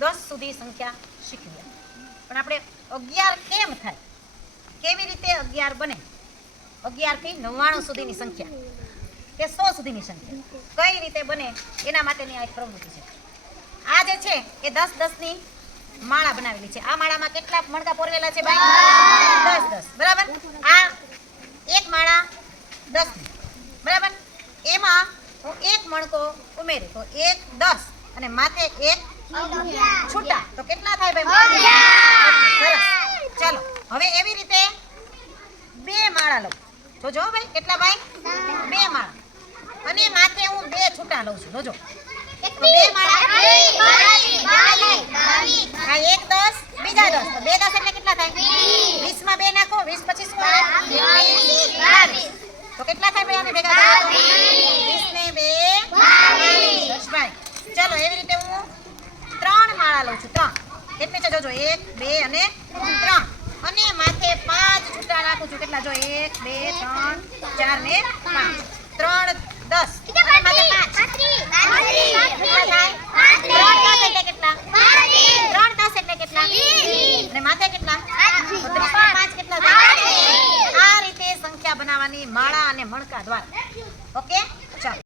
10 સુધી સંખ્યા શીખવી. પણ આપણે 11 કેમ થાય, કેવી રીતે 11 બને, 11 થી 99 સુધીની સંખ્યા કે 100 સુધીની સંખ્યા કઈ રીતે બને એના માટેની આ એક પ્રવૃત્તિ છે. આ જે છે એ 10-10 ની માળા બનાવેલી છે. આ માળામાં કેટલા મણકા પોરવેલા છે ભાઈ? 10-10. બરાબર. આ એક માળા 10 ની. બરાબર. એમાં હું એક મણકો ઉમેરું તો 1 10 અને માથે એક છૂટા તો કેટલા થાય ભાઈ? સરસ. ચાલો હવે એવી રીતે 2 માળા લઉં. જોજો ભાઈ કેટલા ભાઈ? 2 માળા અને માથે હું 2 છૂટા લઉં છું. જોજો 2 માળા. આ એક 10 બીજા 10 તો 2 10 એટલે કેટલા થાય? 20 માં 2 નાખો 20 25 તો કેટલા થાય ભાઈ? આને ભેગા કરો 20 ને 2 22. ભાઈ ચાલો એવી રીતે હું 3 માળા લઉં છું. 3 કેટલી છે જોજો? 1 2 અને 3 અને માથે 5 છૂટા નાખું છું. કેટલા? જો 1 2 3 4 ને 5 3 10 અને માથે 5 કેટલા થાય? 3 10 એટલે કેટલા? 3 10 એટલે કેટલા? અને માથે કેટલા? 30 માં 5 કેટલા થાય? આ રીતે સંખ્યા બનાવવાની માળા અને મણકા દ્વારા. ઓકે.